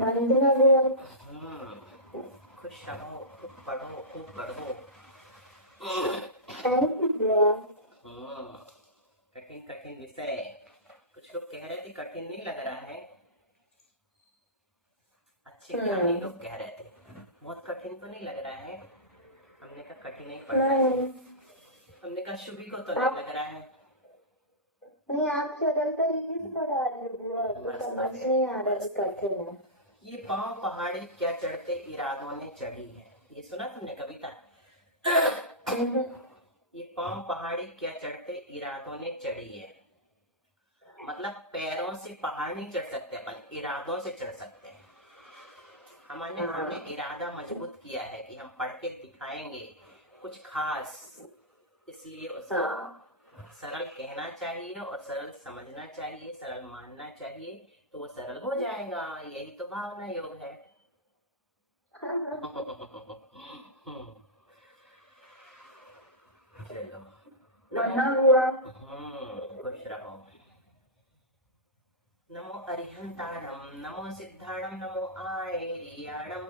वंदना बुआ। खुश रहो, खूब पढ़ो, खूब पढ़ो। थैंक यू बुआ। कठिन कठिन विषय। कुछ लोग कह रहे थे कठिन नहीं लग रहा है, अच्छे ज्ञानी लोग कह रहे थे बहुत कठिन तो नहीं लग रहा है। हमने कहा कठिन ही पढ़ना है। हमने कहा शुभी को तो नहीं लग रहा है। नहीं, आप सरल तरीके से पढ़ा रहे हो बुआ, तो समझ नहीं आ रहा है कठिन है। ये पांव पहाड़ी क्या चढ़ते इरादों ने चढ़ी है, ये सुना तुमने कविता? ये पांव पहाड़ी क्या चढ़ते इरादों ने चढ़ी है, मतलब पैरों से पहाड़ नहीं चढ़ सकते अपन, इरादों से चढ़ सकते हैं। हमने इरादा मजबूत किया है कि हम पढ़ के दिखाएंगे कुछ खास, इसलिए उसको सरल कहना चाहिए और सरल समझना चाहिए, सरल मानना चाहिए, तो वो सरल हो जाएगा। यही तो भावना योग है। चलो, खुश रहो। नमो अरिहंताणम, नमो सिद्धाणम, नमो आयरियाणम,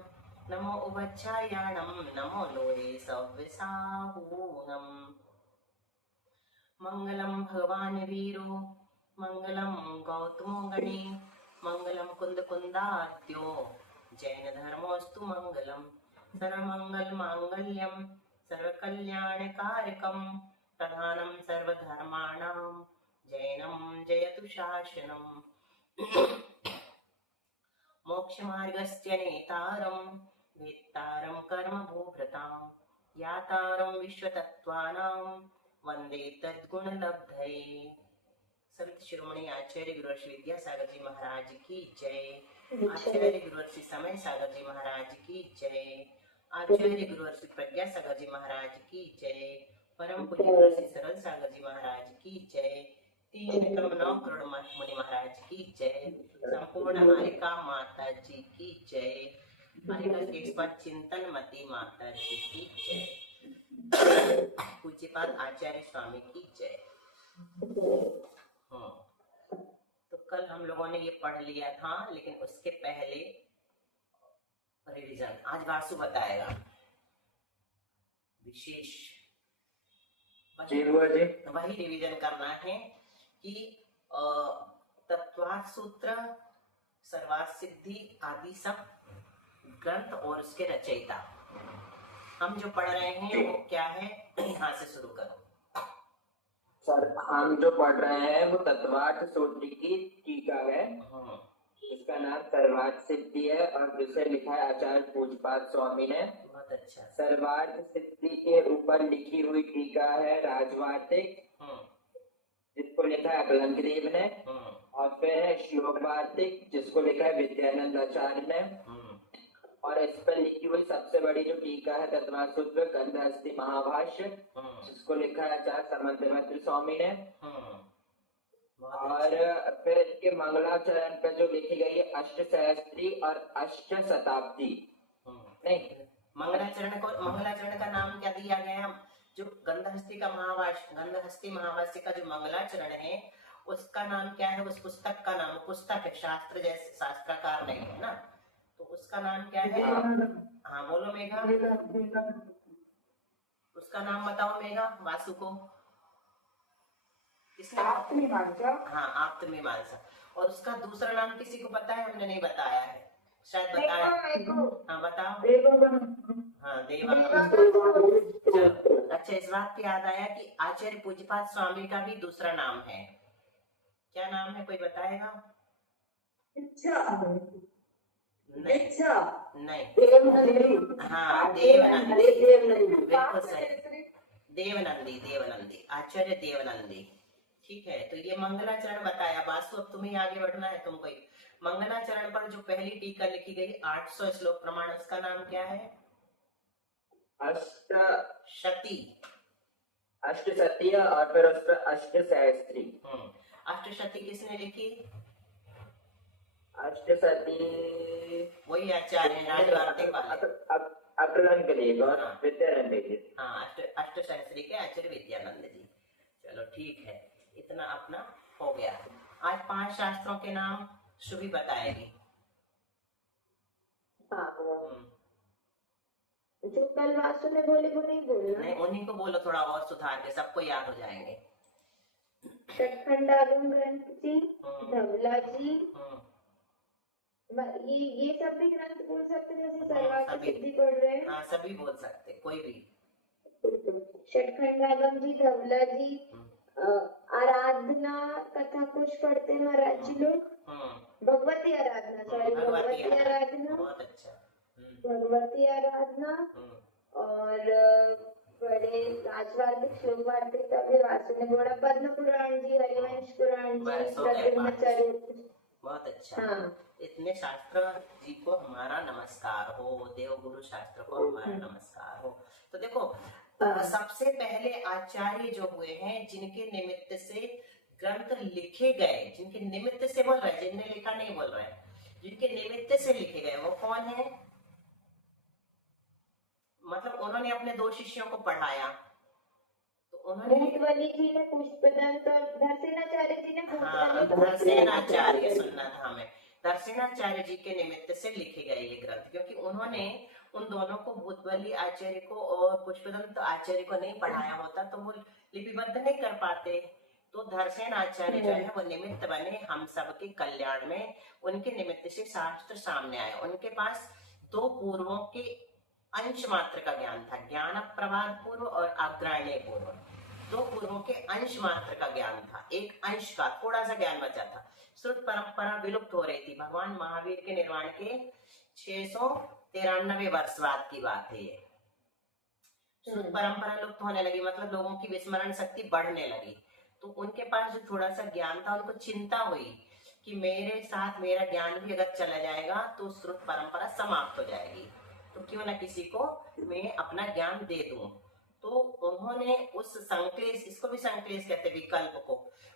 नमो उभच्छायाणम, नमो लोरे सव्यसाहूनम। मंगलम भगवान वीरो, मंगलम गौतमो गणे, मंगलम कुंद कुंदाद्यो, जैन धर्मोस्तु मंगलम। सर्वमंगल मांगल्यम, सर्वकल्याणकारकम, प्रधानम सर्वधर्माणां, जैनम जयतु शासनम। मोक्षमार्गस्य नेतारं, वेत्तारं कर्मभूभृतां, यातारं विश्वतत्त्वानां, वंदे तद्गुणलब्धये। संत शिरोमणि आचार्य गुरुश्री विद्यासागर जी महाराज की जय। आचार्य गुरुश्री समय सागर जी महाराज की जय। आचार्य गुरुश्री प्रज्ञा सागर जी महाराज की जय। परम पूज्य गुरुश्री सरल सागर जी महाराज की जय। 3 विक्रम 9 करोड़ मुनि महाराज की जय। संपूर्ण हरिका माता जी की जय। हरिका एक्सपर्ट चिंतन मती माता जी की जय। पूज्यपाद आचार्य स्वामी की जय। तो कल हम लोगों ने ये पढ़ लिया था, लेकिन उसके पहले रिवीजन आज वासु बताएगा विशेष। वही रिवीजन करना है कि तत्वार्थ सूत्र, सर्वार्थ सिद्धि आदि सब ग्रंथ और उसके रचयिता हम जो पढ़ रहे हैं वो क्या है, यहाँ से शुरू करो। सर, हम जो पढ़ रहे हैं वो तत्वार्थ सूत्र की टीका है, जिसका नाम सर्वार्थ सिद्धि है और जिसे लिखा है आचार्य पूज्यपाद स्वामी ने। बहुत अच्छा। सर्वार्थ सिद्धि के ऊपर लिखी हुई टीका है राजवार्तिक, जिसको लिखा है अकलंक देव ने, और फिर है श्लोक वार्तिक, जिसको लिखा है विद्यानंद आचार्य ने, और इस पर लिखी हुई सबसे बड़ी जो टीका है तत्वार्थ सूत्र गंधहस्ती महाभाष्य, जिसको लिखा है आचार्य समन्वय स्वामी ने, और फिर इसके मंगलाचरण पर जो लिखी गई है अष्टसहस्त्री और अष्ट शताब्दी। नहीं, मंगलाचरण का नाम क्या दिया गया? जो गंधहस्ती का महाभाष्य, गंधहस्ती महाभाष्य का जो मंगलाचरण है उसका नाम क्या है? उस पुस्तक का नाम, पुस्तक है, शास्त्र जैसे शास्त्रकार नहीं है ना, तो उसका नाम क्या है? हाँ बोलो मेघा, उसका नाम बताओ मेघा, वासु को। आप्तमीमांसा। हाँ, आप्तमीमांसा। और उसका दूसरा नाम किसी को पता है? हमने नहीं बताया है, शायद बताया। हाँ बताओ। हाँ, देवांग। अच्छा, इस बात पे याद आया कि आचार्य पूज्यपाद स्वामी का भी दूसरा नाम है। क्या नाम है, कोई बताएगा? नहीं, हाँ देवनंदी, बिल्कुल सही, देवनंदी, आचार्य देवनंदी। ठीक है, तो ये मंगलाचरण बताया। वासु अब तुम्हें आगे बढ़ना है, तुमको मंगलाचरण पर जो पहली टीका लिखी गई 800 श्लोक प्रमाण, उसका नाम क्या है? अष्टशती और फिर उस पर अष्टसहस्त्री। अष्टशती किसने लिखी? अष्टशती वही आचार्य राजवार्तिक वाले, अकलंक देव और विद्यानंद जी। हाँ, अष्टसहस्त्री के आचार्य विद्यानंद जी। चलो ठीक है, इतना अपना हो गया। आज 5 शास्त्रों के नाम शुभी बताएगी। जो कल वासु ने बोले वो नहीं बोलना। नहीं, उन्हीं को बोलो थोड़ा और सुधार के, सबको याद हो जाएंगे। षटखंडागम ग्रंथ जी, धवला जी, ये सब भी ग्रंथ बोल सकते जैसे सर्वार्थ सिद्धि पढ़ रहे हैं। हाँ, सभी बोल सकते, कोई भी। षटखंडागम जी, धवला जी, आराधना कथा कुछ पढ़ते हैं महाराज जी लोग। भगवती आराधना, सॉरी, भगवती आराधना, बहुत अच्छा। भगवती आराधना और बड़े राजवार्तिक श्लोक वार्तिक तभी वासु ने बोला, पद्म पुराण जी, हरिवंश पुराण जी, प्रतिब्रह्मचर्य। बहुत अच्छा। हाँ। इतने शास्त्र जी को हमारा नमस्कार हो, देव गुरु शास्त्र को हमारा नमस्कार हो। तो देखो, सबसे पहले आचार्य जो हुए हैं, जिनके निमित्त से ग्रंथ लिखे गए, जिनके निमित्त से बोल रहे, जिनने लिखा नहीं बोल रहे, जिनके निमित्त से लिखे गए वो कौन है? मतलब उन्होंने अपने 2 शिष्यों को पढ़ाया, तो उन्होंने भूतवली जी ने पुष्पदंत और धरसेनाचार्य जी ने धरसेनाचार्य, सुनना था हमें, धरसेनाचार्य जी के निमित्त से लिखे गए ये ग्रंथ, क्योंकि उन्होंने उन दोनों को, भूतवली आचार्य को और पुष्पदंत आचार्य को नहीं पढ़ाया होता तो वो लिपिबद्ध नहीं कर पाते। तो धरसेन आचार्य जो है वो निमित्त बने हम सबके कल्याण में, उनके निमित्त से शास्त्र सामने आए। उनके पास 2 पूर्वों के अंश मात्र का ज्ञान था, ज्ञान प्रवाद पूर्व और अग्रण्य पूर्व। 2 पूर्वों के अंश मात्र का ज्ञान था, एक अंश का थोड़ा सा ज्ञान बचा था। श्रुत परंपरा विलुप्त हो रही थी, भगवान महावीर के निर्वाण के 693 वर्ष बाद की बात है ये। श्रुत परंपरा लुप्त होने लगी, मतलब लोगों की विस्मरण शक्ति बढ़ने लगी। तो उनके पास जो थोड़ा सा ज्ञान था, उनको चिंता हुई कि मेरे साथ मेरा ज्ञान भी अगर चला जाएगा तो श्रुत परंपरा समाप्त हो जाएगी, तो क्यों ना किसी को मैं अपना ज्ञान दे दूं। तो उन्होंने उस संक्लेश, इसको भी संक्लेश कहते हैं, विकल्प को,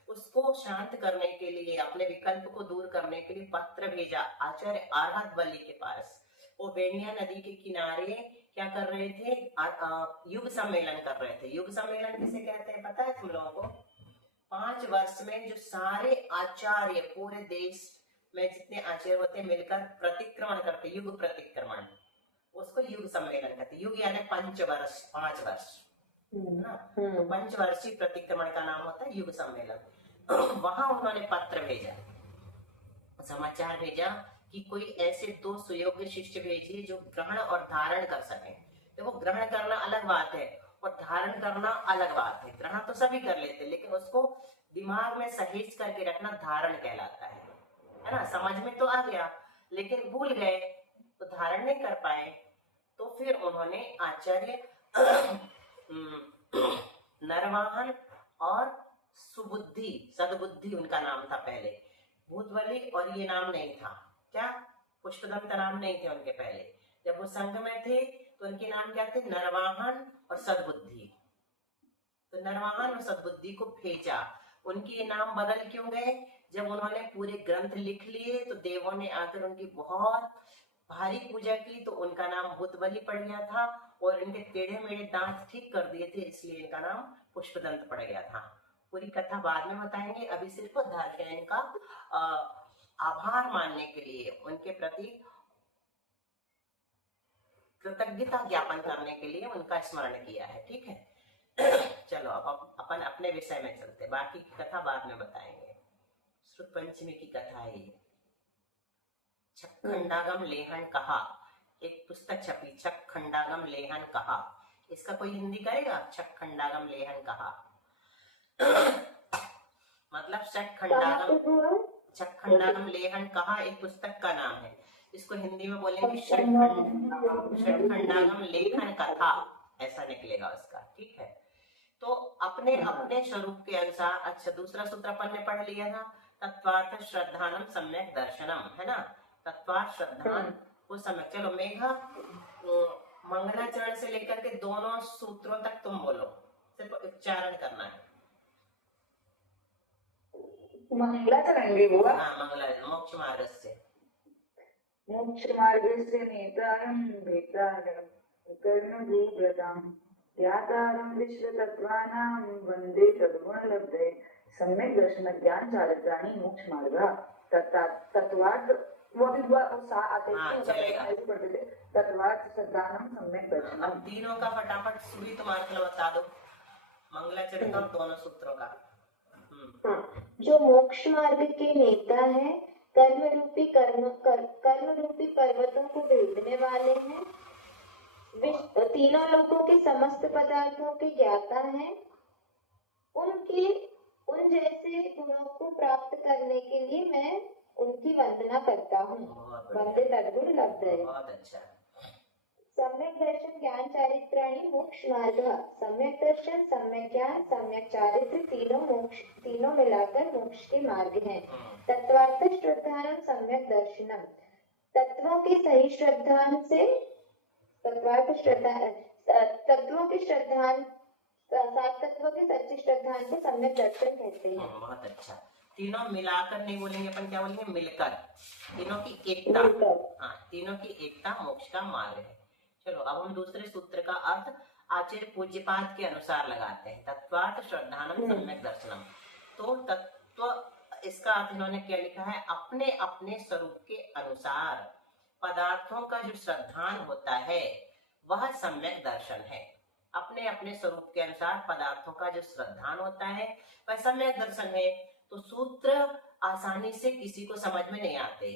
उसको शांत करने के लिए, अपने विकल्प को दूर करने के लिए पत्र भेजा आचार्य अर्हत बलि के पास। वो वेण्या नदी के किनारे क्या कर रहे थे? युग सम्मेलन कर रहे थे। युग सम्मेलन किसे कहते हैं पता है तुम लोगों को? 5 वर्ष में जो सारे आचार्य पूरे देश में जितने आचार्य होते हैं मिलकर प्रतिक्रमण करते, युग प्रतिक्रमण, उसको युग सम्मेलन कहते हैं। युग यानी 5 वर्ष, 5 वर्ष ना, तो 5 वर्षीय प्रतिक्रमण का नाम होता है युग सम्मेलन। वहां उन्होंने पत्र भेजा, समाचार भेजा कि कोई ऐसे 2 सुयोग्य शिष्य भेजिए जो ग्रहण और धारण कर सके। देखो, ग्रहण करना अलग बात है और धारण करना अलग बात है। ग्रहण तो सभी कर लेते, लेकिन उसको दिमाग में सहेज करके रखना धारण कहलाता है ना। समझ में तो आ गया, लेकिन भूल गए तो धारण नहीं कर पाए। तो फिर उन्होंने आचार्य नरवाहन और सुबुद्धि, सदबुद्धि उनका नाम था पहले, भूतवली और ये नाम नहीं था, क्या पुष्पदंत नाम नहीं थे उनके पहले। जब वो संघ में थे तो उनके नाम क्या थे? नरवाहन और सदबुद्धि। तो नरवाहन और सदबुद्धि को भेजा। उनके नाम बदल क्यों गए? जब उन्होंने पूरे ग्रंथ लिख लिए तो देवों ने आकर उनकी बहुत भारी पूजा की, तो उनका नाम भूतबली पड़ गया था, और इनके टेढ़े मेढ़े दांत ठीक कर दिए थे, इसलिए इनका नाम पुष्पदंत पड़ गया था। पूरी कथा बाद में बताएंगे, अभी सिर्फ धरसेन का आभार मानने के लिए, उनके प्रति कृतज्ञता ज्ञापन करने के लिए उनका स्मरण किया है। ठीक है, चलो अब अपन अपने विषय में चलते, बाकी की कथा बाद में बताएंगे। श्रुत पंचमी की कथा है ये। छखंडागम लेहन कहा, एक पुस्तक छपी, छखंडागम लेहन कहा। इसका कोई हिंदी करेगा? छखंडागम लेहन कहा मतलब छखंडागम लेहन कहा एक पुस्तक का नाम है। इसको हिंदी में बोलेंगे षटखंडागम लेखन कथा, ऐसा निकलेगा उसका। ठीक है, तो अपने अपने स्वरूप के अनुसार। अच्छा, दूसरा सूत्र अपन ने पढ़ लिया था, तत्वार्थ श्रद्धानम सम्यक दर्शनम, है ना। तत्वार्थ श्रद्धान को सम्यक। चलो मेघा, मंगलाचरण से लेकर के दोनों सूत्रों तक तुम बोलो, सिर्फ उच्चारण करना है। मंगलाचरण भी हुआ। हाँ, मंगला मोक्ष मार्ग से, मोक्ष मार्ग से नेतारम भेतारम कर्मभूव्रताम ध्यातारम विश्वतत्त्वानां वंदे तद्गुणलब्धये सम्यक दर्शन ज्ञान चारित्राणि मोक्ष मार्ग। तत्वार्थ वो भी आते हाँ, थे, चलेगा। ऐसे पढ़ते थे, तत्वात् श्रद्धानम सम्यक अब दर्शनम। तीनों का फटाफट सुवित मार्ग बता दो, मंगलाचरित और दोनों सूत्रों का। हाँ, जो मोक्ष मार्ग के नेता है, कर्म रूपी पर्वतों को भेदने वाले हैं, तीनों लोगों के समस्त पदार्थों के ज्ञाता हैं, उन जैसे गुणों को प्राप्त करने के लिए मैं उनकी वंदना करता हूँ। बहुत बढ़िया। वंदे तद्गुण लब्धये। बहुत अच्छा। सम्यक दर्शन ज्ञान चारित्राणि मोक्ष मार्ग। सम्यक दर्शन, सम्यक ज्ञान, सम्यक चारित्र तीनों मिलाकर मोक्ष के मार्ग हैं। तत्वार्थ श्रद्धानम सम्यक दर्शनम। तत्वों के सही श्रद्धान से तत्वों के श्रद्धान, सात तत्वों के सच्चे श्रद्धान को सम्यक दर्शन कहते हैं। बहुत अच्छा। तीनों मिलाकर नहीं बोलेंगे अपन, क्या बोलेंगे? मिलकर। तीनों की एकता। हाँ, तीनों की एकता मोक्ष का मार्ग है। चलो अब हम दूसरे सूत्र का अर्थ आचार्य पूज्यपाद के अनुसार लगाते हैं। तत्वार्थ श्रद्धानम सम्यक दर्शनम। तो तत्व, इसका अर्थ इन्होंने क्या लिखा है? अपने अपने स्वरूप के अनुसार पदार्थों का जो श्रद्धान होता है वह सम्यक दर्शन है। अपने अपने स्वरूप के अनुसार पदार्थों का जो श्रद्धान होता है वह सम्यक दर्शन है। तो सूत्र आसानी से किसी को समझ में नहीं आते।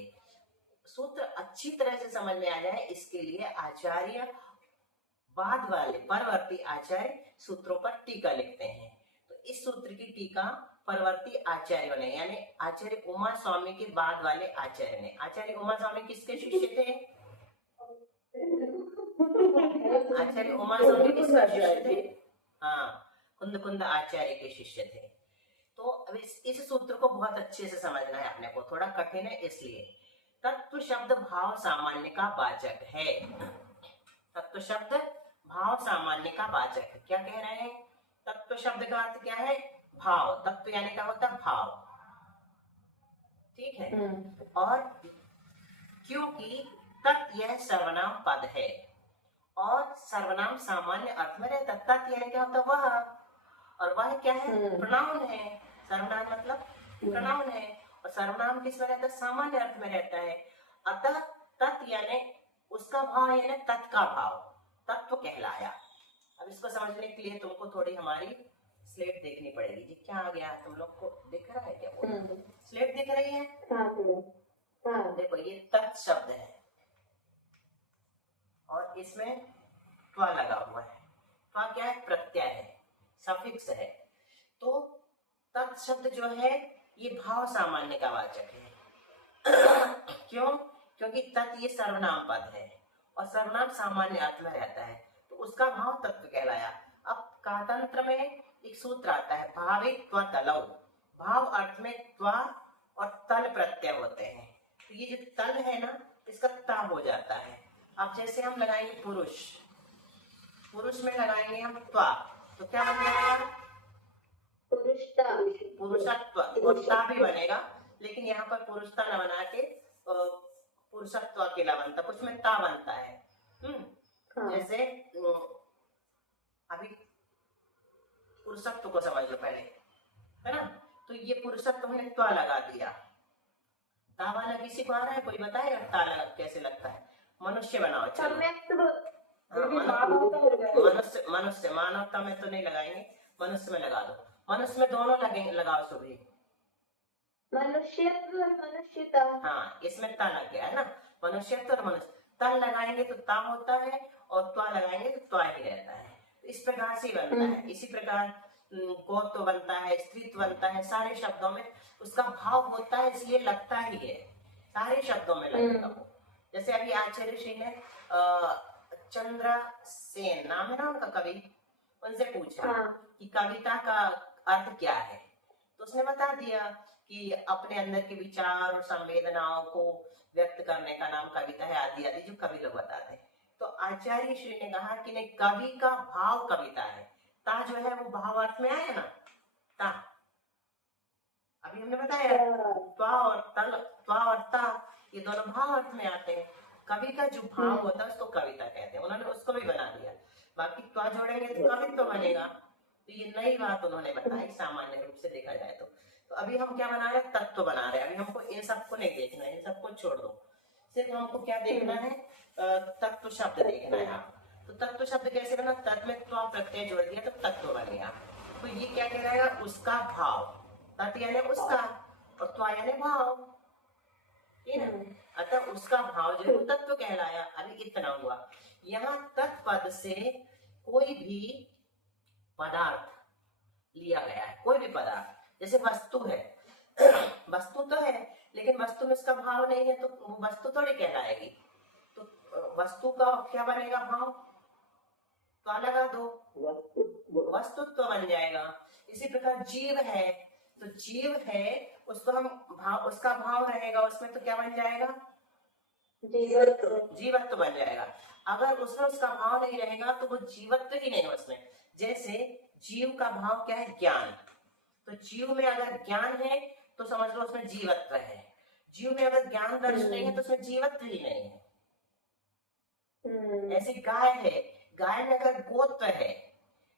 सूत्र अच्छी तरह से समझ में आ जाए इसके लिए आचार्य बाद वाले परवर्ती आचार्य सूत्रों पर टीका लिखते हैं। तो इस सूत्र की टीका परवर्ती आचार्यों ने, यानी आचार्य उमा स्वामी के बाद वाले आचार्य ने। आचार्य उमा स्वामी किसके शिष्य थे? आचार्य उमा स्वामी किसके शिष्य थे? हाँ, कुंद आचार्य के शिष्य थे। तो अब इस सूत्र को बहुत अच्छे से समझना है अपने को, थोड़ा कठिन है इसलिए। तत्व शब्द भाव सामान्य का वाचक है। तत्व शब्द भाव सामान्य का वाचक है। क्या कह रहे हैं? तत्व शब्द का अर्थ क्या है? भाव। तत्व यानी क्या होता है? भाव। ठीक है। और क्योंकि तत् यह सर्वनाम पद है और सर्वनाम सामान्य अर्थ में रहता। तत् यानी क्या होता है? वह। और वह क्या है? प्रोनाउन है। सर्वनाम मतलब प्रोनाउन है और सर्वनाम किस में रहता है? सामान्य अर्थ में रहता है। अतः तत् यानी उसका भाव, यानी तत् का भाव तत्व कहलाया। अब इसको समझने के लिए तुमको थोड़ी हमारी स्लेट देखनी पड़ेगी। जी क्या आ गया? तुम लोग को दिख रहा है क्या? स्लेट दिख रही है? हाँ। देखो ये तत् शब्द है और इसमें त्वा लगा हुआ है। त्वा क्या है? प्रत्यय है, सफिक्स है। तो तत् शब्द जो है ये भाव सामान्य का वाचक है। क्यों? क्योंकि तत् ये सर्वनाम पद है और सर्वनाम सामान्य अर्थ में रहता है, तो उसका भाव तत्व कहलाया। अब कातंत्र में एक सूत्र आता है, भावित त्व तलौ। भाव अर्थ में त्वा और तल प्रत्यय होते हैं। तो ये जो तल है ना, इसका ता हो जाता है। अब जैसे हम लगाएंगे पुरुष, पुरुष में लगाएंगे हम त्वा, तो क्या बन जाएगा? पुरुषत्व। और ता भी बनेगा, लेकिन यहाँ पर पुरुषता न बना के पुरुषत्व अकेला बनता, कुछ में ता बनता है। जैसे अभी पुरुषत्व को समझ लो पहले, है ना? तो ये पुरुषत्व हमने त्वा लगा दिया। ता वाला किसी को आ रहा है? कोई बताएगा ता लगा कैसे लगता है? मनुष्य बनाओ। चलो मनुष्य, मानवता में तो नहीं लगाएंगे, मनुष्य में लगा दो। मनुष्य में दोनों लगेंगे, लगाओ सुभी। मनुष्यत्व और मनुष्यता। हाँ, इसमें ता लग गया है ना, मनुष्यत्व और मनुष्य। तल लगाएंगे तो ता होता है और त्वा लगाएंगे तो त्वा ही रहता है। इस प्रकार से बनता है। इसी प्रकार गोत्व बनता है, स्त्रीत्व बनता है। सारे शब्दों में उसका भाव होता है, इसलिए लगता ही है। सारे शब्दों में लगेगा वो। जैसे अभी आचार्य श्री ने चंद्रसेन नाम है ना उनका कवि, उनसे पूछा कि कविता का अर्थ क्या है, तो उसने बता दिया कि अपने अंदर के विचार और संवेदनाओं को व्यक्त करने का नाम कविता है, आदि आदि जो कवि लोग बताते हैं। तो आचार्य श्री ने कहा कि नहीं, कवि का भाव कविता है। ता जो है वो भाव अर्थ में आया ना, ता अभी हमने बताया त्वा और तल, त्वा और ता ये दोनों भाव अर्थ में आते हैं। कवि का जो भाव होता है उसको कविता कहते हैं। उन्होंने उसको भी बना दिया। बाकी त्वा जोड़ेंगे तो कवित्व बनेगा। तो ये नई बात उन्होंने बताई सामान्य रूप से देखा जाए तो। अभी हम क्या बना रहे हैं? तत्व बना रहे हैं। अभी हमको इन सबको नहीं देखना है, इन सबको छोड़ दो। सिर्फ हमको क्या देखना है, तत्व शब्द देखना है। आप तो तत्व शब्द कैसे बना, तत् में त्वा प्रत्यय जोड़ दिया तो तत्व बन गया। तो ये क्या कहलाएगा, उसका भाव। तत् यानी उसका और त्वा यानी भाव, ठीक है ना। अतः उसका भाव जो है वो तत्व कहलाया। अभी इतना हुआ। यहाँ तत्पद से कोई भी पदार्थ लिया गया है, कोई भी पदार्थ, जैसे वस्तु है वस्तु तो है लेकिन वस्तु में उसका भाव नहीं है तो वो वस्तु थोड़ी कहलाएगी। तो वस्तु का क्या बनेगा, भाव तो लगा दो, वस्तुत्व बन जाएगा। इसी प्रकार जीव है, तो जीव है उसको हम भाव, उसका भाव रहेगा उसमें तो क्या बन जाएगा, जीवत्व बन जाएगा। अगर उसमें उसका भाव नहीं रहेगा तो वो जीवत्व ही नहीं है उसमें। जैसे जीव का भाव क्या है, ज्ञान। तो जीव में अगर ज्ञान है तो समझ लो उसमें जीवत्व है। जीव में अगर ज्ञान दर्श नहीं है तो उसमें जीवत्व ही नहीं है। ऐसे गाय है, गाय में अगर गोत्व है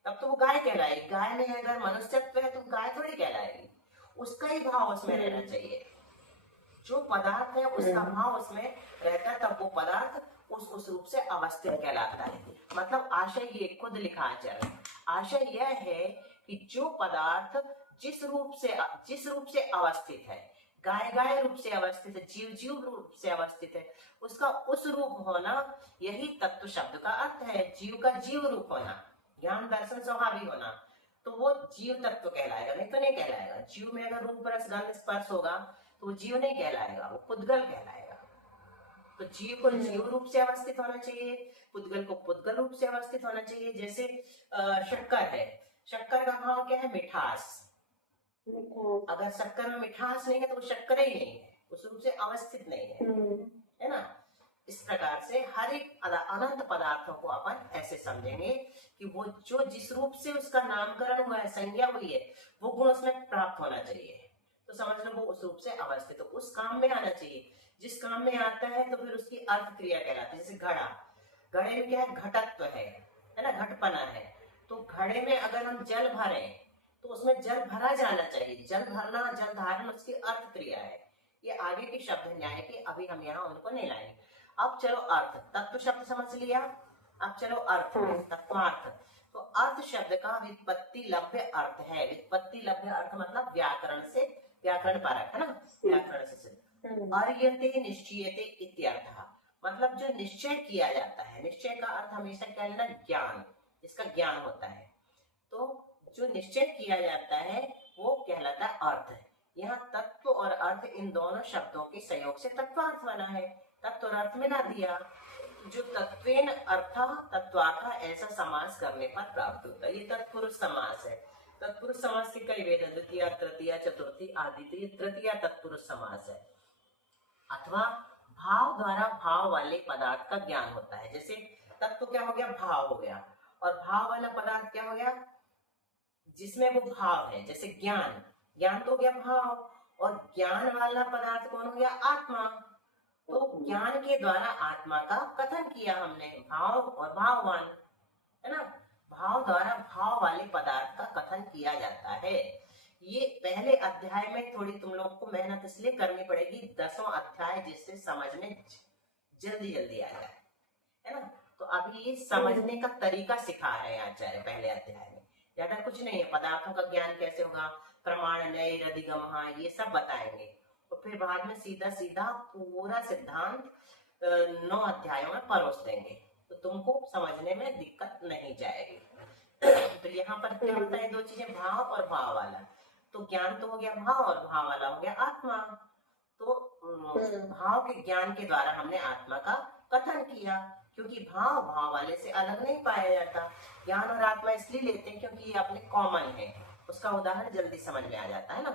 तब तो वो गाय कहलाएगी। गाय में अगर मनुष्यत्व है तो गाय थोड़ी कहलाएगी। उसका ही भाव उसमें रहना चाहिए। जो पदार्थ है उसका भाव उसमें रहता है तब वो पदार्थ उस रूप से अवस्थित कहलाता है। मतलब आशय ये खुद लिखा आचार्य, आशय यह है कि जो पदार्थ जिस रूप से अवस्थित है, गाय रूप से अवस्थित है, जीव रूप से अवस्थित है, उसका उस रूप होना यही तत्व शब्द का अर्थ है। जीव का जीव रूप होना, ज्ञान दर्शन स्वभावी होना, तो वो जीव तत्व कहलाएगा, नहीं तो नहीं कहलाएगा। जीव में अगर रूप रस गंध स्पर्श होगा तो वो जीव नहीं कहलाएगा, वो पुद्गल कहलाएगा। तो जीव को जीव रूप से अवस्थित होना चाहिए, पुद्गल को पुद्गल रूप से अवस्थित होना चाहिए। जैसे शक्कर है, शक्कर का भाव क्या है, मिठास। अगर शक्कर में मिठास नहीं है तो वो शक्कर ही नहीं है, उस रूप से अवस्थित नहीं है ना। इस प्रकार से हर एक अनंत पदार्थों को अपन ऐसे समझेंगे कि वो जो जिस रूप से उसका नामकरण हुआ है, संज्ञा हुई है, वो गुण उसमें प्राप्त होना चाहिए। तो समझ लो वो उस रूप से अवस्थित हो, उस काम में आना चाहिए। जिस काम में आता है तो फिर उसकी अर्थ क्रिया कहलाती है। जैसे घड़ा, घड़े में क्या है, घटत्व है ना, घटपना है। तो घड़े में अगर हम जल भरें तो उसमें जल भरा जाना चाहिए। जल भरना, जल धारण उसकी अर्थ क्रिया है। ये आगे के शब्द न्याय के, अभी हम यहाँ उनको नहीं लाएंगे। अब चलो अर्थ, तत्व शब्द समझ लिया। अब चलो अर्थ, तत्वार्थ। तो अर्थ शब्द का व्युत्पत्ति लभ्य अर्थ है। व्युत्पत्ति लभ्य अर्थ मतलब व्याकरण से, व्याकरण परक है ना, व्याकरण से अर्यते निश्चयते इत्यर्थः, मतलब जो निश्चय किया जाता है। निश्चय का अर्थ हमेशा क्या लेना, ज्ञान, जिसका ज्ञान होता है। तो जो निश्चय किया जाता है वो कहलाता है अर्थ। यहाँ तत्व और अर्थ इन दोनों शब्दों के संयोग से तत्वार्थ बना है। तत्व और अर्थ मिला दिया, जो तत्वेन अर्थ तत्वार्थ ऐसा समास करने पर प्राप्त होता है। ये तत्पुरुष समास है। तत्पुरुष समास के कई वेद, द्वितीय, तृतीय, चतुर्थी आदि। तो ये तृतीय तत्पुरुष समास है। अथवा भाव द्वारा भाव वाले पदार्थ का ज्ञान होता है। जैसे तत्व क्या हो गया, भाव हो गया, और भाव वाला पदार्थ क्या हो गया, जिसमें वो भाव है। जैसे ज्ञान, ज्ञान तो हो गया भाव, और ज्ञान वाला पदार्थ कौन हो गया, आत्मा। तो ज्ञान के द्वारा आत्मा का कथन किया हमने, भाव और भाववान, है ना। भाव द्वारा भाव वाले पदार्थ का कथन किया जाता है। ये पहले अध्याय में थोड़ी तुम लोग को मेहनत इसलिए करनी पड़ेगी, 10वां अध्याय जिससे समझ में जल्दी आ जाए, है ना। तो अभी ये समझने का तरीका सिखा रहे हैं आचार्य पहले अध्याय में। ज्यादा कुछ नहीं है, पदार्थों का ज्ञान कैसे होगा, प्रमाण, नय, रदिगम, ये सब बताएंगे। और फिर बाद में सीधा पूरा सिद्धांत 9 अध्यायों में परोस देंगे, तो तुमको समझने में दिक्कत नहीं जाएगी। तो यहाँ पर क्या होता है, दो चीजें, भाव और भाव वाला। तो ज्ञान तो हो गया भाव, और भाव वाला हो गया आत्मा। तो भाव के ज्ञान के द्वारा हमने आत्मा का कथन किया, क्योंकि भाव भाव वाले से अलग नहीं पाया जाता। ज्ञान और आत्मा इसलिए लेते हैं क्योंकि ये अपने कॉमन है, उसका उदाहरण जल्दी समझ में आ जाता है ना।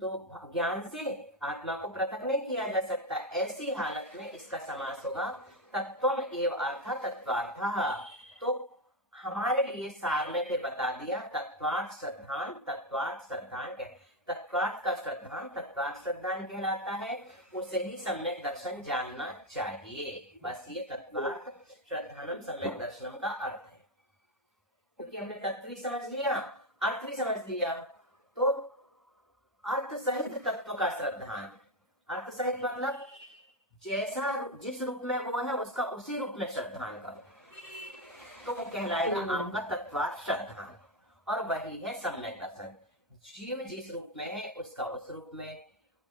तो ज्ञान से आत्मा को पृथक नहीं किया जा सकता। ऐसी हालत में इसका समास होगा तत्वम एव अर्थ तत्वार्थः। तो हमारे लिए सार में फिर बता दिया, तत्वार्थ श्रद्धान, तत्वार्थ श्रद्धान तत्वार्थ का श्रद्धान तत्वार्थ श्रद्धान कहलाता है। उसे ही सम्यक दर्शन जानना चाहिए। बस ये तत्वार्थ श्रद्धानम सम्यक दर्शनम का अर्थ है। क्योंकि हमने तत्व भी समझ लिया, अर्थ भी समझ लिया, तो अर्थ सहित तत्व का श्रद्धान, अर्थ सहित मतलब जैसा जिस रूप में वो है उसका उसी रूप में श्रद्धान करो, तो वो कहलाएगा आपका तत्वार्थ श्रद्धान। और वही है सम्यक दर्शन। जीव जिस रूप में है उसका उस रूप में,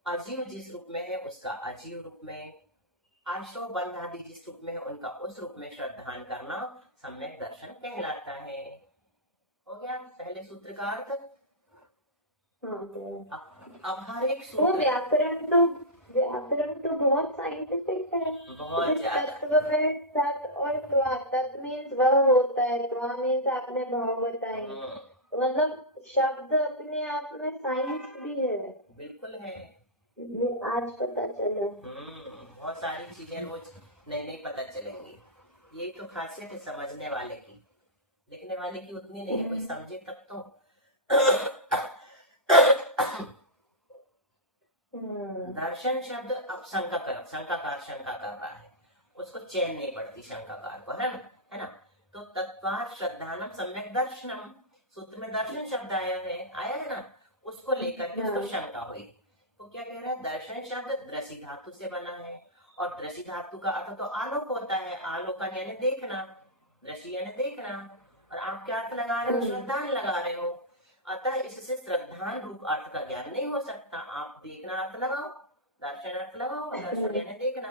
अजीव जिस रूप में है उसका अजीव रूप में, आश्रव बंध आदि जिस रूप में है उनका उस रूप में श्रद्धान करना सम्यक दर्शन कहलाता है। हो गया पहले सूत्र का अर्थ। अब हर एक वो सूत्र व्याकरण तो बहुत साइंटिफिक है। बहुत ज्यादा। तत्व में तत् और त्वा, तत् मीन्स वह होता है, त्वा मीन्स आपने भाव बताए, मतलब शब्द अपने आप में साइंस भी है। बिल्कुल है। ये आज पता चला। बहुत सारी चीजें रोज नई नई पता चलेंगी। यही तो खासियत है समझने वाले की, लिखने वाले की उतनी नहीं है, कोई समझे तब तो। दर्शन शब्द अब शंकाकार शंका कर रहा है, उसको चैन नहीं पड़ती शंकाकार को, है ना। तो तत्वार्थ श्रद्धानम सम्यक दर्शनम, सूत्र में दर्शन शब्द आया है ना, उसको लेकर के उसको शंका हुई। तो क्या कह रहा है, दर्शन शब्द दृषि धातु से बना है, और दृषि धातु का अर्थ तो आलोक होता है, आलोकन यानी देखना, दृष्टि यानी देखना, और आप क्या अर्थ लगा रहे हो, श्रद्धान लगा रहे हो। अतः इससे श्रद्धान रूप अर्थ का ज्ञान नहीं हो सकता। आप देखना अर्थ लगाओ, दर्शन अर्थ लगाओ, दर्शन यानी देखना।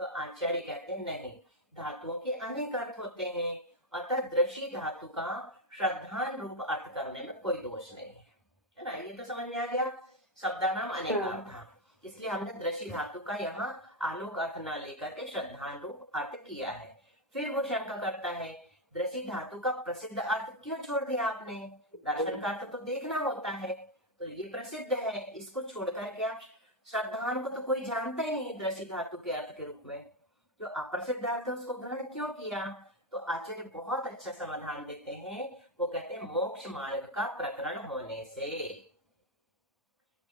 तो आचार्य कहते हैं नहीं, धातुओं के अनेक अर्थ होते हैं, अतः दृषि धातु का श्रद्धान रूप अर्थ करने में कोई दोष नहीं है ना। ये तो समझ में आ गया, शब्दानाम अनेक अर्थ था, इसलिए हमने दृषि धातु का यहाँ आलोक अर्थ न लेकर के श्रद्धान रूप अर्थ किया है। फिर वो शंका करता है, दृषि धातु का प्रसिद्ध अर्थ क्यों छोड़ दिया आपने, दर्शन का अर्थ तो देखना होता है, तो ये प्रसिद्ध है, इसको छोड़ करके आप श्रद्धान को तो कोई जानता ही नहीं दृषि धातु के अर्थ के रूप में, जो अप्रसिद्ध अर्थ है उसको ग्रहण क्यों किया। तो आचार्य बहुत अच्छा समाधान देते हैं, वो कहते हैं मोक्ष मार्ग का प्रकरण होने से,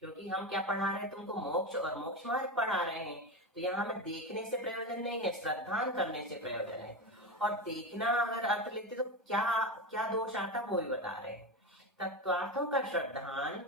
क्योंकि हम क्या पढ़ा रहे हैं तुमको, मोक्ष और मोक्ष मार्ग पढ़ा रहे हैं, तो यहाँ हमें देखने से प्रयोजन नहीं है, श्रद्धान करने से प्रयोजन है। और देखना अगर अर्थ लेते तो क्या क्या दोष आता वो भी बता रहे हैं। तत्वार्थों का श्रद्धान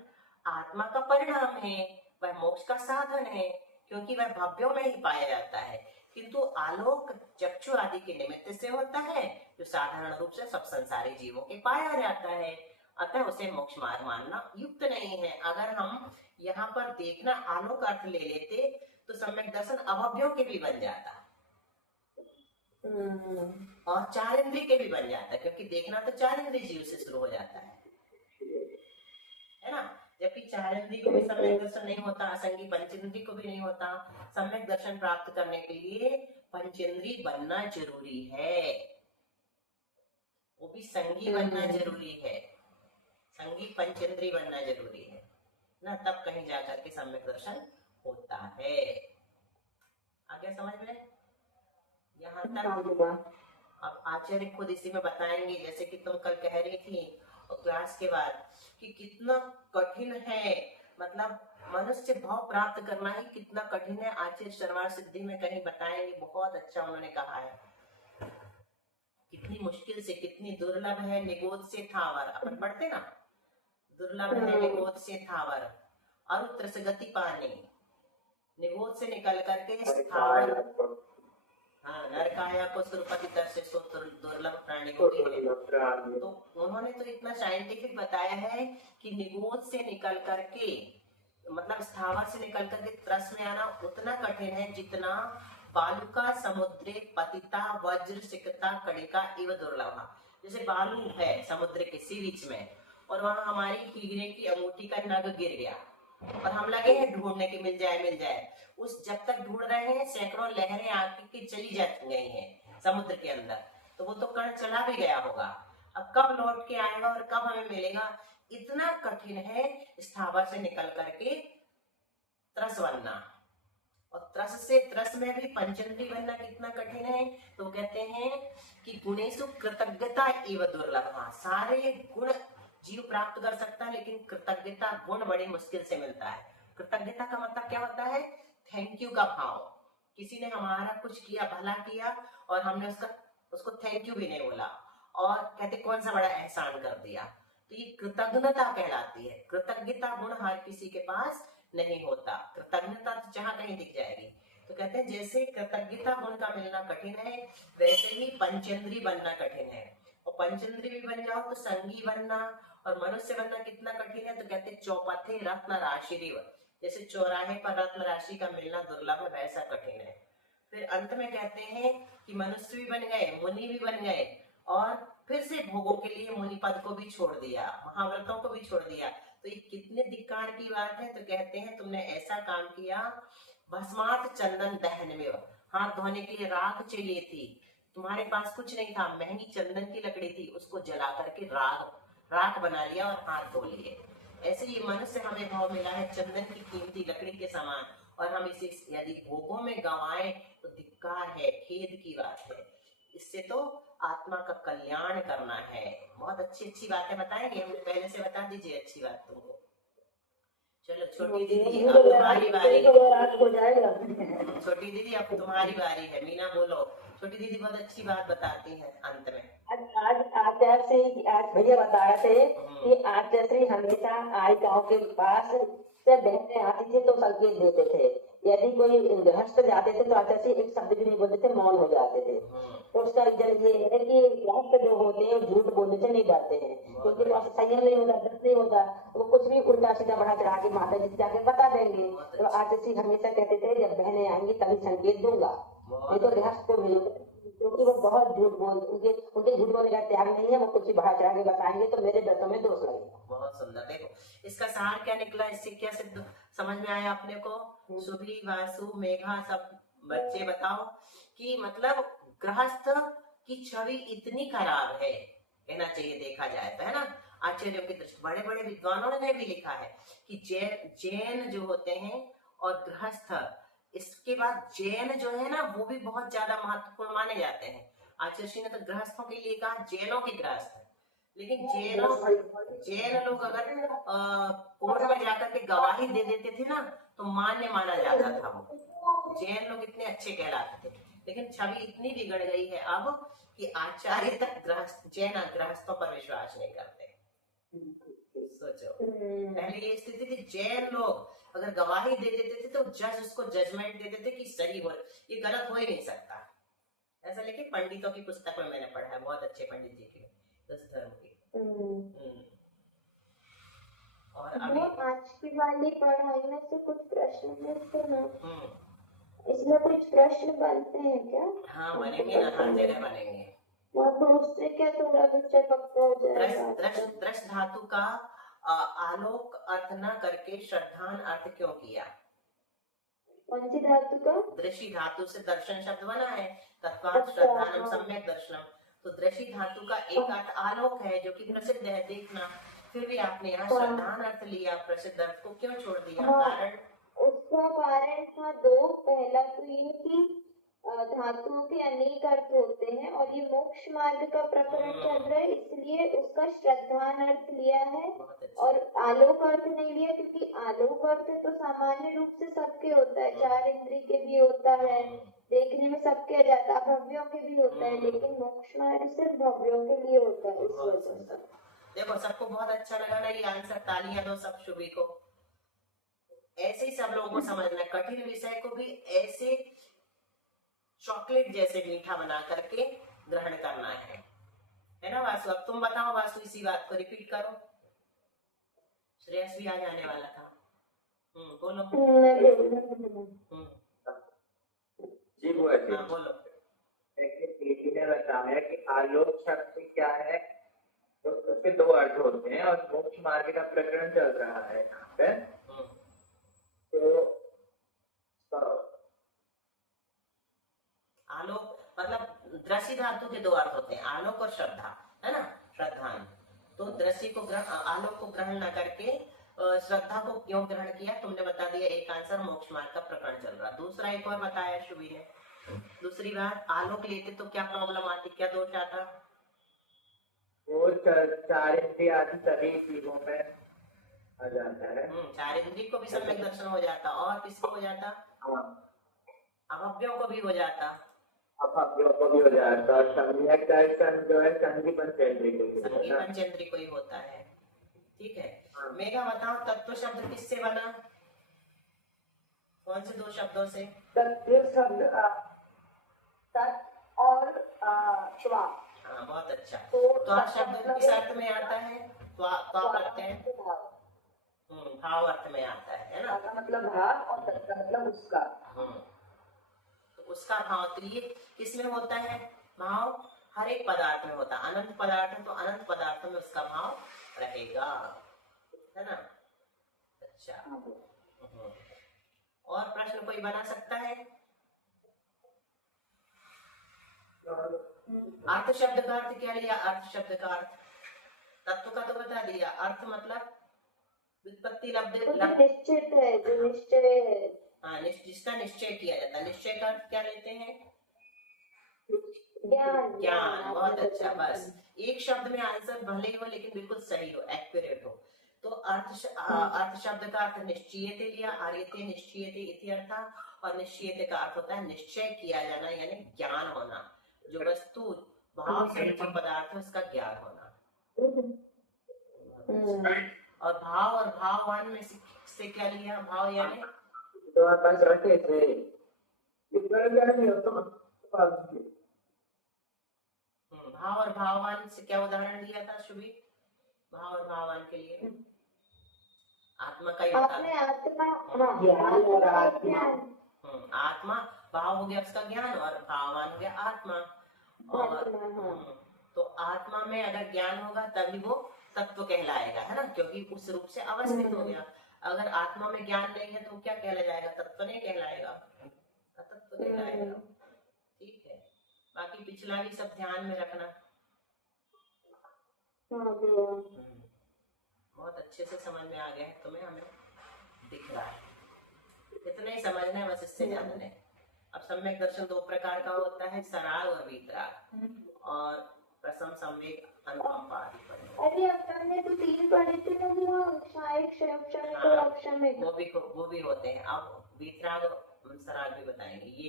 आत्मा का परिणाम है, वह मोक्ष का साधन है, क्योंकि वह भव्यों में ही पाया जाता है, किंतु आलोक चक्षु आदि के निमित्त से होता है, जो साधारण रूप से सब संसारी जीवों के पाया जाता है। अतः उसे मोक्ष मार्ग मानना युक्त नहीं है। अगर हम यहाँ पर देखना आलोक अर्थ ले लेते तो सम्यक दर्शन अभव्यों के भी बन जाता और चार इंद्रिय के भी बन जाता, क्योंकि देखना तो चार इंद्रिय जीव से शुरू हो जाता है ना। जबकि चार इंद्रिय को भी सम्यक दर्शन नहीं होता, असंगी पंचेंद्रिय को भी नहीं होता। सम्यक दर्शन प्राप्त करने के लिए पंचेंद्रिय बनना जरूरी है, वो भी संगी बनना जरूरी है, संगी पंचेंद्रिय बनना जरूरी है ना, तब कहीं जाकर के सम्यक दर्शन होता है। आगे समझ में यहाँ तक। अब आचार्य खुद इसी में बताएंगे, जैसे कि तुम कल कह रही थी और क्लास के बाद कि कितना कठिन है, मतलब मनुष्य भाव प्राप्त करना ही कितना कठिन है। आचार्य सर्वार्थ सिद्धि में कहीं बताएंगे, बहुत अच्छा उन्होंने कहा है, कितनी मुश्किल से, कितनी दुर्लभ है निगोद से थावर, अपन पढ़ते ना, दुर्लभ है निगोद से थावर, अरुत्र से गति पाने, निगोद से निकल करके स्थावर, नरकाया को सुरपति तर से दुर्लभ प्राणी को भी। तो उन्होंने तो इतना साइंटिफिक बताया है कि निगोद से निकल करके, मतलब स्थावर से निकल करके त्रस में आना उतना कठिन है जितना बालुका समुद्रे पतिता वज्र सिकता कड़िका इव दुर्लभ। जैसे बालू है समुद्र के सी बीच में, और वहां हमारी हीरे की अंगूठी का नग गिर गया और हम लगे हैं ढूंढने की मिल जाए, उस जब तक ढूंढ रहे हैं सैकड़ों लहरें आके चली जा गई हैं समुद्र के अंदर, तो वो तो कण चला भी गया होगा, अब कब लौट के आएगा और कब हमें मिलेगा, इतना कठिन है स्थावर से निकल करके त्रस बनना। और त्रस से त्रस में भी पंचेंद्रिय बनना कितना कठिन है। तो कहते हैं कि गुणेषु कृतज्ञता एव दुर्लभ, सारे गुण जीव प्राप्त कर सकता है, लेकिन कृतज्ञता गुण बड़ी मुश्किल से मिलता है। कृतज्ञता का मतलब क्या होता है, थैंक यू का भाव, किसी ने हमारा कुछ किया, भला किया, और हमने उसको थैंक यू भी नहीं बोला, और कहते कौन सा बड़ा एहसान कर दिया, तो ये कृतज्ञता कहलाती है। कृतज्ञता गुण हर किसी के पास नहीं होता। कृतज्ञता तो जहाँ कहीं दिख जाएगी। तो कहते हैं जैसे कृतज्ञता गुण का मिलना कठिन है, वैसे ही पंचेंद्री बनना कठिन है। और पंचेंद्री भी बन जाओ तो संगी बनना और मनुष्य बनना कितना कठिन है। तो कहते हैं चौपथे रत्न राशि, जैसे चौराहे पर रत्न राशि का मिलना दुर्लभ है, वैसा कठिन है। फिर अंत में कहते हैं कि मनुष्य भी बन गए, मुनि भी बन गए, और फिर से भोगों के लिए मुनि पद को भी छोड़ दिया, महाव्रतों को भी छोड़ दिया। तो ये कितने धिक्कार की बात है। तो कहते हैं तुमने ऐसा काम किया, भस्मार्थ चंदन दहन में, हाथ धोने के लिए राख चाहिए थी, तुम्हारे पास कुछ नहीं था, महंगी चंदन की लकड़ी थी, उसको जला करके राख बना लिया और हाथ धो लिए। ऐसे ये मनुष्य हमें भाव मिला है चंदन की कीमती लकड़ी के समान, और हम इसे यदि भोगों में गंवाएं तो धिक्कार है, खेद की बात है। इससे तो आत्मा का कल्याण करना है। बहुत अच्छी अच्छी बातें बताएंगे, हमें पहले से बता दीजिए अच्छी बात तुमको। चलो छोटी दीदी अब तुम्हारी बारी। हो जाएगा। छोटी दीदी अब तुम्हारी बारी है, मीना बोलो। छोटी दीदी बहुत अच्छी बात बताती है अंत में। आज जैसे आज भैया बता रहे थे कि आज जैसे हमेशा आई गांव के पास से बहने आती थी तो संकेत देते थे, यदि कोई गृहस्थ जाते थे तो आज जैसे एक शब्द भी नहीं बोलते थे, मौन हो जाते थे। तो उसका रीजन ये है कि गृहस्थ जो होते हैं झूठ बोलने से नहीं डरते हैं, क्योंकि वहाँ संयम नहीं होता, डर नहीं होता, वो कुछ भी उल्टा सीधा बढ़ा चढ़ा के माता जी जाके बता देंगे। तो आज जैसे हमेशा कहते थे जब बहनें आएंगी तभी संकेत दूंगा, नहीं तो गृहस्थ को मिलेगा, क्योंकि वो बहुत झूठ बोल, उनके झूठ बोलने का त्याग नहीं है, वो कुछ भी बढ़ा चढ़ा के बताएंगे तो मेरे व्रतों में दोष लगेगा। बहुत सुंदर। देखो इसका सार क्या निकला, इससे क्या सिद्ध समझ में आया अपने को? सुभी, वासु, मेघा सब बच्चे बताओ कि मतलब गृहस्थ की छवि इतनी खराब है, कहना चाहिए देखा जाए तो, है ना। आचार्यों की दृष्टि, बड़े बड़े विद्वानों ने भी लिखा है कि जैन जो होते हैं और गृहस्थ, इसके बाद जैन जो है ना वो भी बहुत ज्यादा महत्वपूर्ण माने जाते हैं। आचार्य ने तो गृहस्थों के लिए कहा जैनों के गृहस्थ, लेकिन जैन लोग अगर कोर्ट में जाकर के गवाही दे देते थे ना तो मान्य माना जाता था। वो जैन लोग इतने अच्छे कहलाते थे, लेकिन छवि इतनी बिगड़ गई है अब कि आचार्य तक जैन गृहस्थों पर विश्वास नहीं करते। सोचो, पहले ये स्थिति थी, जैन लोग अगर गवाही दे देते थे तो जज उसको जजमेंट देते थे कि सही हो, ये गलत हो ही नहीं सकता। ऐसा लेकिन पंडितों की पुस्तक में मैंने पढ़ा है, बहुत अच्छे पंडित जी के दस धर्म के। और अभी आज की वाली पढ़ाई में से कुछ प्रश्न पूछते हैं, इसमें कुछ प्रश्न बनते हैं क्या? हाँ बनेंगे ना, हर जगह बनेंगे। और उससे क्या थोड़ा बच्चा पक्का हो जाएगा। दृश धातु का आलोक अर्थ न करके श्रद्धान अर्थ क्यों किया? कौन सी धातु का? दृषि धातु से दर्शन शब्द बना है, तत्वात् श्रद्धानम सम्यक दर्शनम। तो दृषि धातु का एक अर्थ आलोक है जो कि प्रसिद्ध है, देखना। फिर भी आपने यहाँ श्रद्धान अर्थ लिया, प्रसिद्ध अर्थ को क्यों छोड़ दिया? कारण उसका कारण था दो। पहला तो ये कि धातुओं के अनेक अर्थ होते हैं और ये मोक्ष मार्ग का प्रकरण चल रहा है, इसलिए उसका श्रद्धान अर्थ लिया है और आलोक अर्थ नहीं लिया, क्योंकि आलोक अर्थ तो सामान्य रूप से सबके होता है, चार इंद्रिय के भी होता है, देखने में सबके आ जाता है, भव्यों के भी होता है, लेकिन मोक्ष मार्ग सिर्फ भव्यों के लिए होता है। इस वजह से देखो सबको बहुत अच्छा लगा ना ये आंसर, तालियां दो सब शुभी को। ऐसे ही सब लोगों को समझना, कठिन विषय को भी ऐसे चॉकलेट जैसे मीठा बना करके ग्रहण करना है ना वासु? अब तुम बताओ वासु, इसी बात को रिपीट करो। श्रेयस भी आ जाने वाला था। बोलो। जी बुआ जी। हाँ बोलो। बेटी ने बताया कि आलोक शब्द क्या है, तो उसके दो अर्थ होते हैं और मोक्ष मार्ग का प्रकरण चल रहा है यहाँ पे। तो आलोक मतलब दृश्य धातु के दो अर्थ होते हैं, आलोक और श्रद्धा, है ना, श्रद्धान। तो दृश्य को आलोक को ग्रहण न करके श्रद्धा को क्यों ग्रहण किया? तुमने बता दिया एक आंसर, मोक्ष मार्ग का प्रकरण चल रहा। दूसरा एक और बताया शुभी ने, दूसरी बात, आलोक लेते तो क्या प्रॉब्लम आती, क्या दोष आता? वो चार इंद्रिय आदि सभी चीजों में आ जाता है। चार इंद्रिय को भी सम्यक दर्शन हो जाता, और किसको हो जाता? अभव्यों को भी हो जाता, अभव्यों को भी हो जाता। सम्यक दर्शन जो है संगी पंचेंद्रिय को ही होता है। ठीक है। मेघा बताओ तत्व शब्द किससे बना? कौन से 2 शब्दों से? तत्व शब्द तत् और त्वा। हाँ, बहुत अच्छा। तो त्वा शब्द किस अर्थ में आता है? त्वा करते हैं भाव अर्थ में आता है ना? का मतलब भाव और तत् का मतलब उसका। तो उसका भाव, तो ये किसमें होता है भाव? हर एक पदार्थ में होता है। अनंत पदार्थ है तो अनंत पदार्थों में उसका भाव रहेगा, है ना? अच्छा। और प्रश्न कोई बना सकता है? अर्थ शब्द का अर्थ क्या लिया? अर्थ शब्द का अर्थ तत्व का तो बता दिया। अर्थ मतलब व्युत्पत्ति निश्चित है, जो निश्चय है। हाँ, जिसका निश्चय किया जाता है। निश्चय का अर्थ क्या लेते हैं? ज्ञान। ज्ञान। बहुत अच्छा। बस एक शब्द में आंसर भले ही हो लेकिन बिल्कुल सही हो, एक्यूरेट हो। तो अर्थ शब्द का अर्थ निश्चयते लिया। आर्यते निश्चयते इति अर्थ। और निश्चयते का अर्थ होता है निश्चय किया जाना, यानी ज्ञान होना। जो वस्तु भाव से जो पदार्थ है उसका ज्ञान होना। और भाव और भाववान में से क्या लिया? भाव यानी भाव और भाववान से क्या उदाहरण दिया था शुभी? भाव और भाववान के लिए आत्मा का ही होता है। आत्मा भाव हो गया उसका ज्ञान और भाववान हो गया आत्मा। और तो आत्मा में अगर ज्ञान होगा तभी वो तत्व कहलाएगा, है ना? क्योंकि उस रूप से अवस्थित हो गया। अगर आत्मा में ज्ञान नहीं है तो क्या कहला जाएगा? तत्व नहीं कहलाएगा, तत्व कहलाएगा। ठीक है, बाकी पिछला भी सब ध्यान में रखना। बहुत अच्छे से समझ में आ गया है तुम्हें, हमें दिख रहा है। इतना ही समझना है बस, इससे ज्यादा नहीं। अब सम्यक दर्शन 2 प्रकार का होता है, सराग और वीतराग। और प्रसम, संवेग, अनुकंपा आदि पढ़े। अरे अपन ने तो 3 पढ़े थे ना, वो वो भी होते हैं। अब वीतराग सराग भी बताएंगे। ये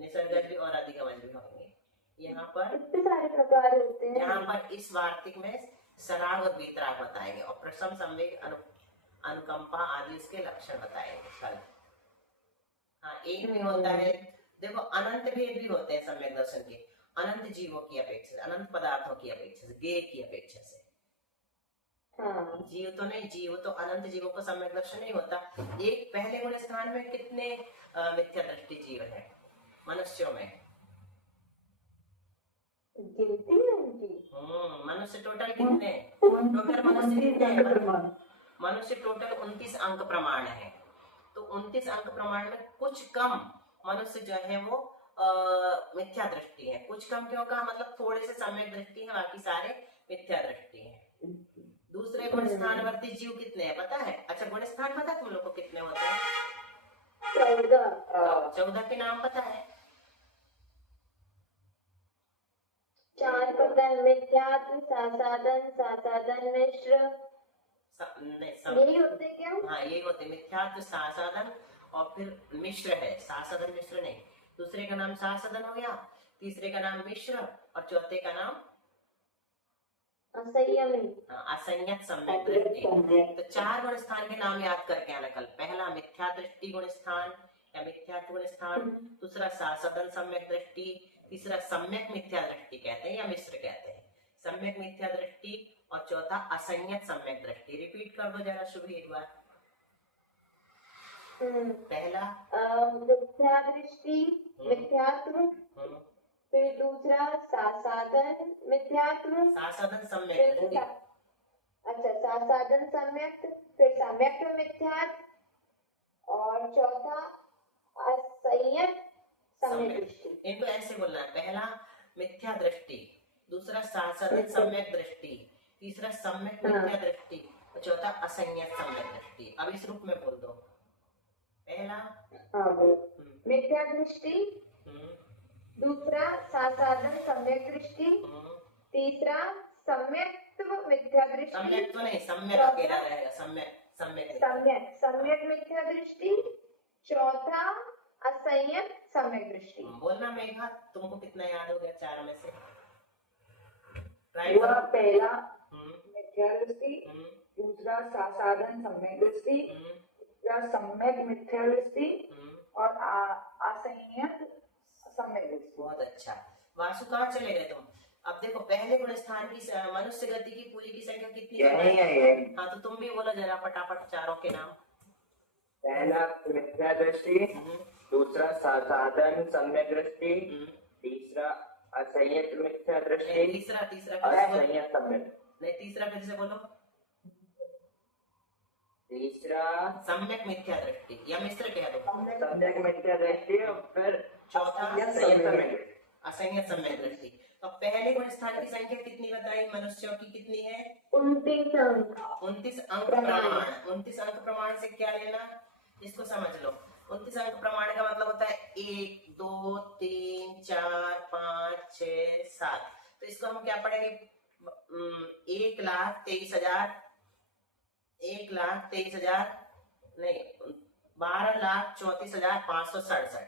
निसर्गज और अधिगमन भी होंगे। यहाँ पर कितने सारे प्रकार होते हैं। यहाँ पर इस वार्तिक में सराग और वीतराग बताएंगे और प्रसम, संवेग, अनुकंपा आदि इसके लक्षण बताएंगे कल। हाँ, एक भी होता है, देखो अनंत भेद भी होते हैं सम्यक दर्शन के। अनंत जीवों की अपेक्षा से, अनंत पदार्थों की अपेक्षा से, गेय की अपेक्षा से। जीव तो नहीं, जीव तो अनंत जीवों को सम्यक दर्शन नहीं होता। एक पहले गुण स्थान में कितने मिथ्या दृष्टि जीव है मनुष्यों में? गिनती है उनकी। मनुष्य टोटल कितने? टोटल मनुष्य कितने हैं? मनुष्य टोटल 29 अंक प्रमाण है। तो 29 अंक प्रमाण में कुछ कम मनुष्य जो है वो मिथ्या दृष्टि है। कुछ कम क्यों कहा? मतलब थोड़े से सम्यक दृष्टि है, बाकी सारे मिथ्या दृष्टि है। दूसरे गुण स्थानवर्ती जीव कितने हैं पता है? अच्छा, गुण स्थान पता तुम लोग को कितने होते हैं? 14 के नाम पता है? 4 पता है, मिथ्यात्व, सासादन, मिश्र। यही होते क्या? हाँ, यही होते, मिथ्यात्व, सासादन और फिर मिश्र है। सासादन मिश्र नहीं। दूसरे का नाम सासादन हो गया, तीसरे का नाम मिश्र और चौथे का नाम असंयत सम्यक दृष्टि। तो 4 गुण स्थान के नाम याद करके आना कल। पहला मिथ्या दृष्टि गुण स्थान या मिथ्यात्व गुण स्थान, दूसरा सासदन सम्यक दृष्टि, तीसरा सम्यक मिथ्या दृष्टि कहते हैं या मिश्र कहते हैं, सम्यक मिथ्या दृष्टि, और चौथा असंयत सम्यक दृष्टि। रिपीट कर दो जरा शुभी एक बार। पहला मिथ्या दृष्टि, मिथ्यात्व, फिर दूसरा सासादन मिथ्यात्व, सासादन सम्यक दृष्टि। अच्छा, सासादन सम्यक, फिर सम्यक मिथ्यात्व और चौथा असंयत सम्यक दृष्टि। इनको ऐसे बोलना है, पहला मिथ्या दृष्टि, दूसरा सासादन सम्यक दृष्टि, तीसरा सम्यक मिथ्या दृष्टि और चौथा असंयत सम्यक दृष्टि। अब इस रूप में बोल दो। पहला मिथ्या दृष्टि, दूसरा सासादन सम्यक दृष्टि, तीसरा सम्यक्त्व मिथ्या दृष्टि। सम्यक्त्व नहीं, सम्यक अकेला रहेगा। सम्यक मिथ्या दृष्टि, चौथा असंयत सम्यक दृष्टि। बोलना मेघा, तुमको कितना याद हो गया 4 में से? पहला मिथ्या दृष्टि, दूसरा साधन सम्यक दृष्टि, तीसरा सम्यक मिथ्या दृष्टि और असंयत सम्यक दृष्टि। बहुत अच्छा। वासु कहाँ चले गए तुम? अब देखो पहले गुण स्थान की मनुष्य गति की पूरी की संख्या कितनी है? हाँ तो तुम भी बोलो जरा फटाफट चारों के नाम। पहला मिथ्या दृष्टि, दूसरा साधन सम्यक दृष्टि, तीसरा असंयत मिथ्या दृष्टि, तीसरा असंयत सम्यक। नहीं तीसरा फिर से बोलो। तीसरा सम्यक मिथ्या दृष्टि या मिश्र कह दो। सम्यक मिथ्या दृष्टि और फिर चौथा असंयत सम्यक दृष्टि। असंयत सम्यक दृष्टि। तो पहले गुण स्थान की संख्या कितनी बताई मनुष्यों की? कितनी है? 29 अंक। 29 अंक प्रमाण। 29 अंक प्रमाण से क्या लेना इसको समझ लो। 29 अंक प्रमाण का मतलब होता है 1 2 3 4 5 6 7। तो इसको हम क्या पढ़ेंगे? 1,23,000 नहीं 12,34,567।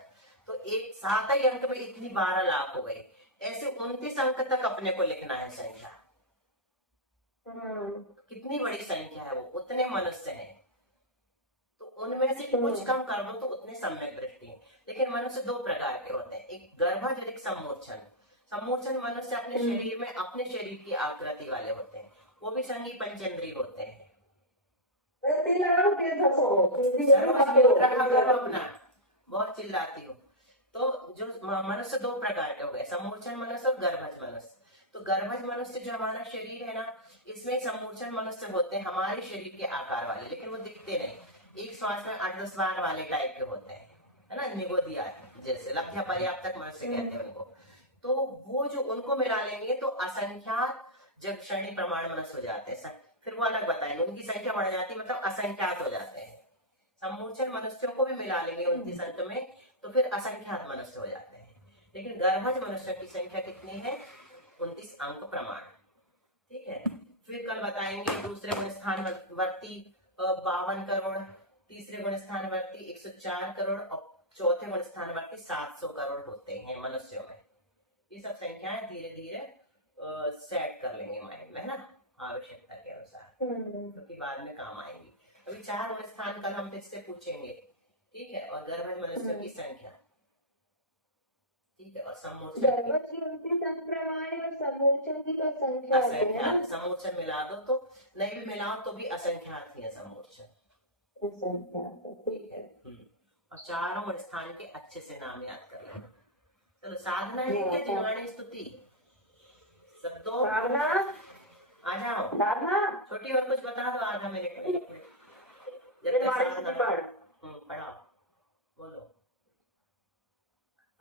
तो एक 7 ही अंक में इतनी 12 लाख हो गए। ऐसे 29 अंक तक अपने को लिखना है संख्या। कितनी बड़ी संख्या है वो, उतने मनुष्य हैं। तो उनमें से कुछ कम कर दो तो उतने सम्यक दृष्टि है। लेकिन मनुष्य दो प्रकार के होते हैं, एक गर्भज और एक सम्मोचन। सम्मोचन मनुष्य अपने शरीर में अपने शरीर की आकृति वाले होते हैं, वो भी संगी पंचेंद्रिय होते हैं। अपना बहुत चिल्लाती हो। तो जो मनुष्य दो प्रकार के हो गए, सम्मोचन मनुष्य और गर्भज मनुष्य। तो गर्भज मनुष्य जो हमारा शरीर है ना, इसमें सम्मोचन मनुष्य होते हैं हमारे शरीर के आकार वाले, लेकिन वो दिखते नहीं। एक श्वास में 8-10 बार वाले टाइप के होते हैं, है ना, निगोदिया जैसे लब्ध्या पर्याप्तक मनुष्य कहते हैं उनको। तो वो जो उनको मिला लेंगे तो असंख्यात जब क्षणी प्रमाण मनुष्य हो जाते हैं। फिर वो अलग बताएंगे, उनकी संख्या बढ़ जाती है, मतलब असंख्यात हो जाते हैं। सम्मोचन मनुष्यों को भी मिला लेंगे 29 अंक में तो फिर असंख्यात मनुष्य हो जाते हैं। लेकिन गर्भज मनुष्य की संख्या कितनी है? 29 अंक प्रमाण। ठीक है। फिर कल बताएंगे दूसरे गुण स्थान वर्ती 52 करोड़, तीसरे गुण स्थान वर्ती 104 करोड़ और चौथे गुण स्थान वर्ती 700 करोड़ होते हैं मनुष्यों में। ये सब संख्याएं धीरे धीरे सेट कर लेंगे माइंड में, है ना, आवश्यकता के अनुसार, क्योंकि बाद में काम आएंगी। अभी 4 गुण स्थान कल हम फिर से पूछेंगे, ठीक है, और गर्भज मनुष्यों की संख्या, ठीक है, और सम्मोचन गर्भज की 29 अंक प्रमाण है और सम्मोचन की तो संख्या है ना। सम्मोचन मिला दो तो, नहीं भी मिलाओ तो भी असंख्यात ही है सम्मोचन। ठीक है। और चारों गुण स्थान के अच्छे से नाम याद कर लेना। चलो साधना है क्या? जिनवाणी स्तुति सब दो आ जाओ। छोटी और कुछ बता दो आधा मिनट में। जब तक साधना पढ़ाओ, बोलो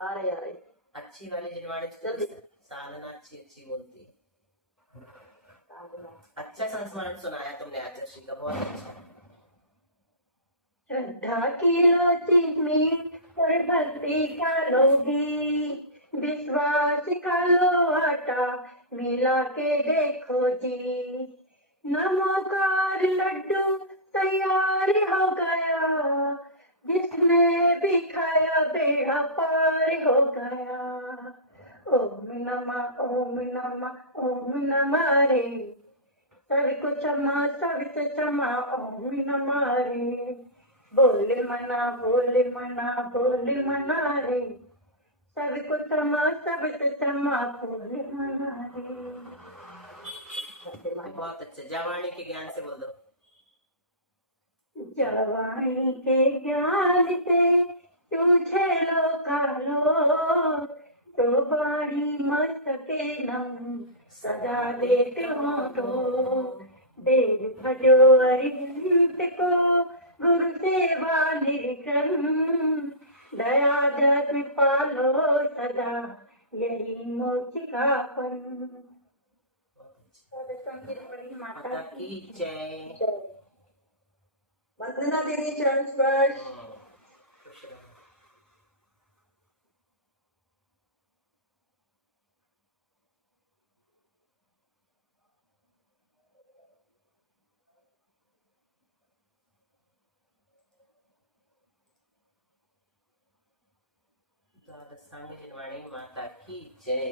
आ रही अच्छी वाली जिनवाणी स्तुति। साधना अच्छी बोलती है। अच्छा संस्मरण सुनाया तुमने आचार्य का, बहुत अच्छा। श्रद्धा की लोची में और भक्ति का लोगी, विश्वास का लो आटा मिला के देखो जी। नमोकार लड्डू तैयार हो गया, जिसने भी खाया बेड़ा पार हो गया। ओम नमः ओम नमः ओम नमः रे, सबको क्षमा सबसे क्षमा ओम नमः रे। बोले मना बोले मना बोले मना रे, सबको क्षमा सबसे क्षमा बोले मना रे। बहुत अच्छा। जवानी के ज्ञान से बोल दो। जवानी के ज्ञान से तुझे लो कालो, तो बाड़ी मत के नम सदा देते हो तो। देव भजो अरिहंत को गुरु सेवा निर्क्रम, दया जग पालो सदा यही मोक्ष का पन। माता की जय। वंदना देवी चरण स्पर्श। द्वादशांग जिनवाणी माता की जय।